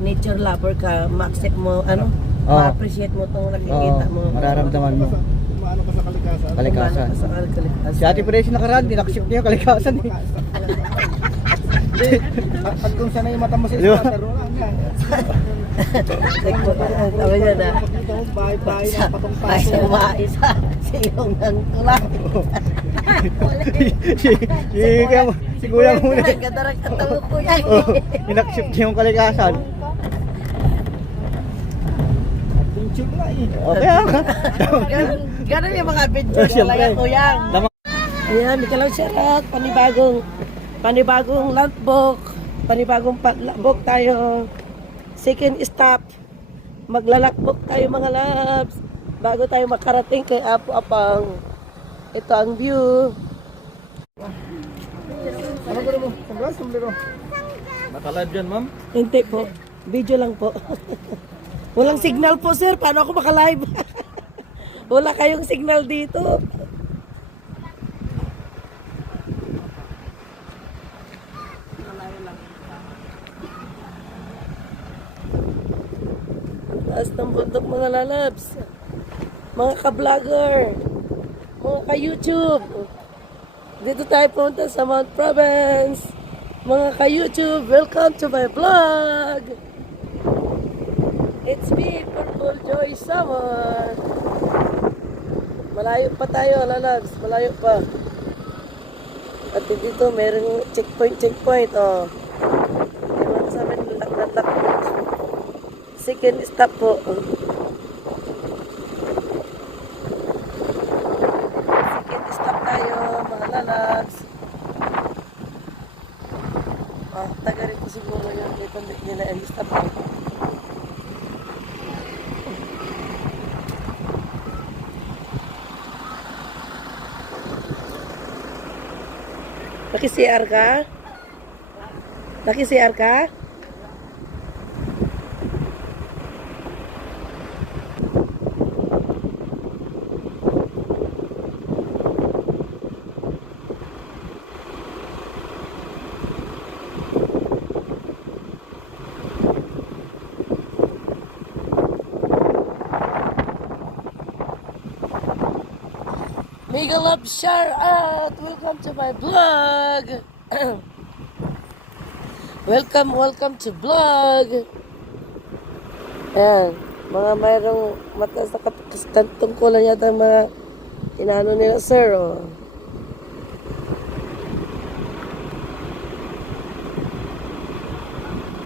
nature lover ka, ma-accept mo, ano, ma-appreciate mo itong nakikita mo. Mararamdaman mo. Umaano ka sa kalikasan. Kalikasan. Sa kalikasan. Si Ate Presi nakaraan, dinakship niya yung kalikasan eh. Pag kung sana yung mata mo sa scatter, wala nga. Sabi niya na, Bahay-bahay ng ay patong-patong. umaisa sa iyong ng tulak. Si Kuya muna. Ang ganda rin katawag ko yan. Dinakship niya yung kalikasan. Pinchip na eh. Okay ah. Ganun yung mga video Siyempre. talaga kuya. Ayan, di ka lang sharat. Panibagong landbook. Panibagong landbook tayo. Second stop. Maglalakbok tayo mga labs. Bago tayo makarating kay Apo Apang. Ito ang view. Ano ko mo? Sanggas, sombrero. Naka-live dyan, ma'am? Hindi po. Video lang po. Walang signal po, sir. Paano ako makalive? Wala kayong signal dito. Taas ng bundok mga lalabs. Mga ka-vlogger. Mga ka-YouTube. Dito tayo punta sa Mount Province. Mga ka-YouTube, welcome to my vlog. It's me, Purple Joy Summer. Malayo pa tayo, lalabs. Malayo pa. At dito, merong checkpoint. Oh. Ewan sa amin, lakbok. Second stop po. Second stop tayo, mga lalabs. Taga rito siguro yun. Dito nila ang stop po. Naki-CR ka? Naki-CR ka? Mega love shout out! Welcome to my vlog! Welcome to vlog! Ayan, mga mayroong mataas na kapasitan tungkulan yata mga inano nila sir, oh.